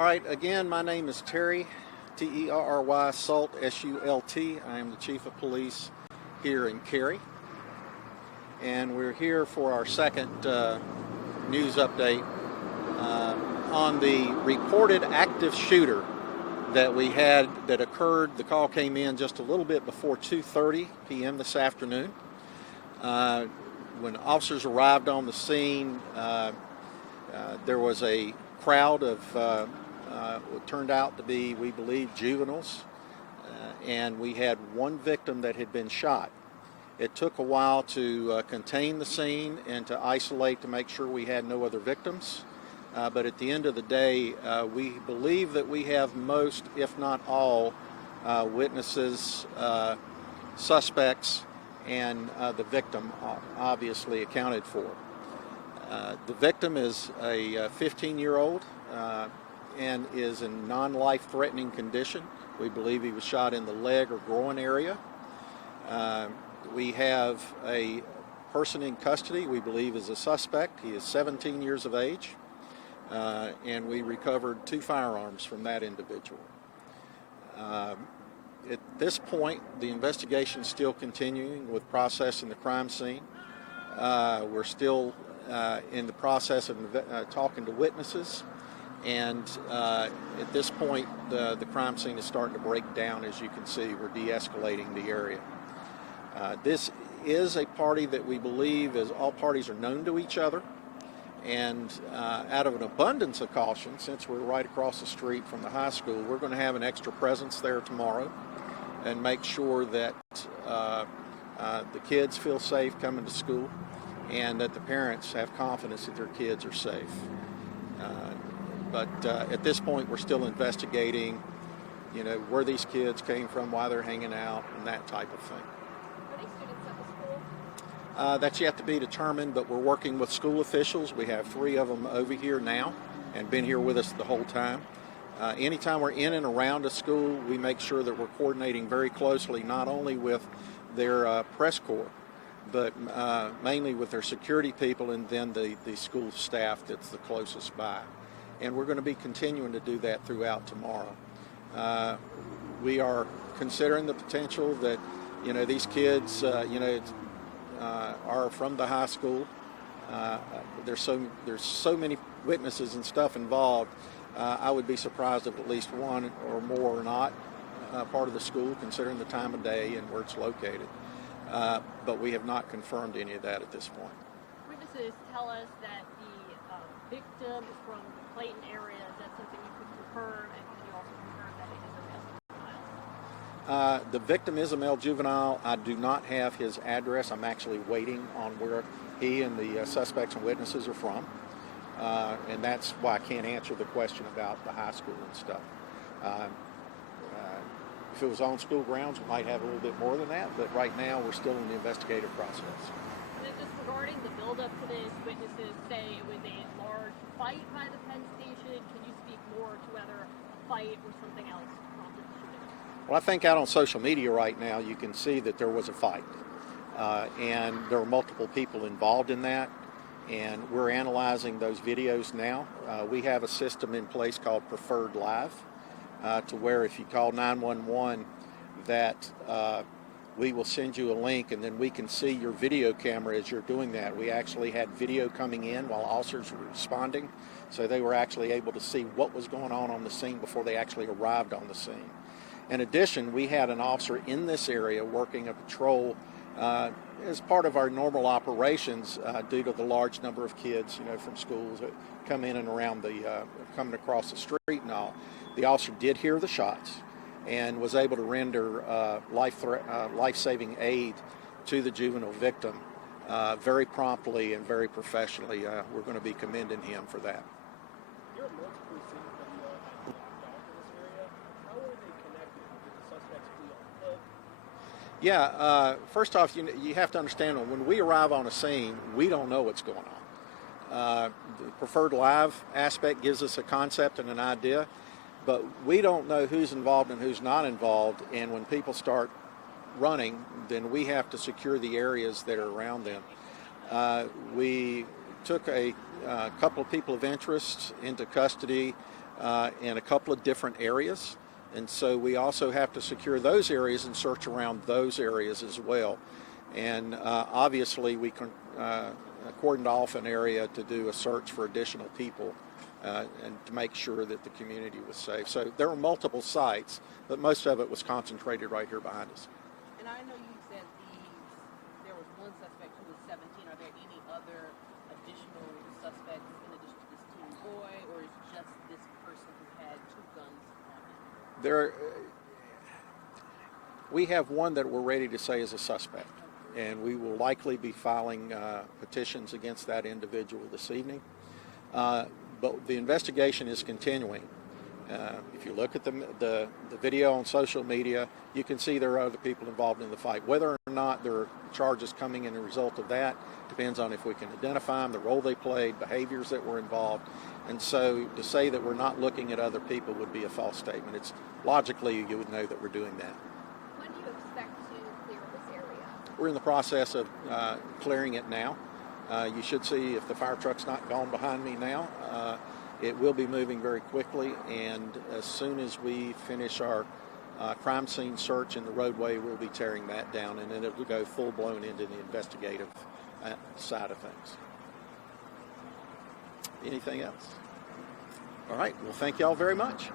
All right, again, my name is Terry, Terry, Sult, S-U-L-T. I am the Chief of Police here in Cary. And we're here for our second news update on the reported active shooter that we had that occurred. The call came in just a little bit before 2:30 p.m. this afternoon. When officers arrived on the scene, there was a crowd of what turned out to be, we believe, juveniles, and we had one victim that had been shot. It took a while to contain the scene and to isolate to make sure we had no other victims. But at the end of the day, we believe that we have most, if not all, witnesses, suspects, and the victim obviously accounted for. The victim is a 15-year-old and is in non-life-threatening condition. We believe he was shot in the leg or groin area. We have a person in custody we believe is a suspect. He is 17 years of age, and we recovered 2 firearms from that individual. At this point, the investigation is still continuing with processing the crime scene. We're still in the process of talking to witnesses, and at this point, the crime scene is starting to break down. As you can see, we're de-escalating the area. This is a party that we believe is all parties are known to each other, and out of an abundance of caution, since we're right across the street from the high school, we're going to have an extra presence there tomorrow and make sure that the kids feel safe coming to school and that the parents have confidence that their kids are safe. But at this point, we're still investigating, where these kids came from, why they're hanging out, and that type of thing. Are these students at the school? That's yet to be determined, but we're working with school officials. We have 3 of them over here now and been here with us the whole time. Anytime we're in and around a school, we make sure that we're coordinating very closely, not only with their press corps, but mainly with their security people and then the school staff that's the closest by. And we're going to be continuing to do that throughout tomorrow. We are considering the potential that, these kids, are from the high school. There's so many witnesses and stuff involved. I would be surprised if at least one or more are not part of the school, considering the time of day and where it's located. But we have not confirmed any of that at this point. Witnesses tell us that the victim is from the Clayton area. Is that something you could confirm? And can you also confirm that it is a male juvenile? The victim is a male juvenile. I do not have his address. I'm actually waiting on where he and the suspects and witnesses are from. And that's why I can't answer the question about the high school and stuff. If it was on school grounds, we might have a little bit more than that, but right now we're still in the investigative process. And then just regarding the build-up to this, witnesses say it was a large fight by the Penn Station. Can you speak more to whether a fight or something else prompted the shooting? Well, I think out on social media right now you can see that there was a fight. And there were multiple people involved in that. And we're analyzing those videos now. We have a system in place called Preferred Live, to where if you call 911, that we will send you a link and then we can see your video camera as you're doing that. We actually had video coming in while officers were responding, so they were actually able to see what was going on the scene before they actually arrived on the scene. In addition, we had an officer in this area working a patrol as part of our normal operations due to the large number of kids, from schools that come in and around coming across the street and all. The officer did hear the shots and was able to render life-saving aid to the juvenile victim very promptly and very professionally. We're going to be commending him for that. There are multiple scenes that you all have blocked off in this area. How are they connected? Did the suspects flee on foot? Yeah, first off, you have to understand when we arrive on a scene, we don't know what's going on. The Preferred Live aspect gives us a concept and an idea, but we don't know who's involved and who's not involved, and when people start running, then we have to secure the areas that are around them. We took a couple of people of interest into custody in a couple of different areas. And so we also have to secure those areas and search around those areas as well. And obviously we cordoned off an area to do a search for additional people and to make sure that the community was safe. So there were multiple sites, but most of it was concentrated right here behind us. And I know you said there was one suspect who was 17. Are there any other additional suspects in addition to this teen boy, or is just this person who had 2 guns on him? We have one that we're ready to say is a suspect, and we will likely be filing petitions against that individual this evening. But the investigation is continuing. If you look at the video on social media, you can see there are other people involved in the fight. Whether or not there are charges coming in a result of that depends on if we can identify them, the role they played, behaviors that were involved. And so to say that we're not looking at other people would be a false statement. It's logically you would know that we're doing that. When do you expect to clear this area? We're in the process of clearing it now. You should see, if the fire truck's not gone behind me now, it will be moving very quickly, and as soon as we finish our crime scene search in the roadway, we'll be tearing that down, and then it will go full-blown into the investigative side of things. Anything else? All right, well, thank you all very much.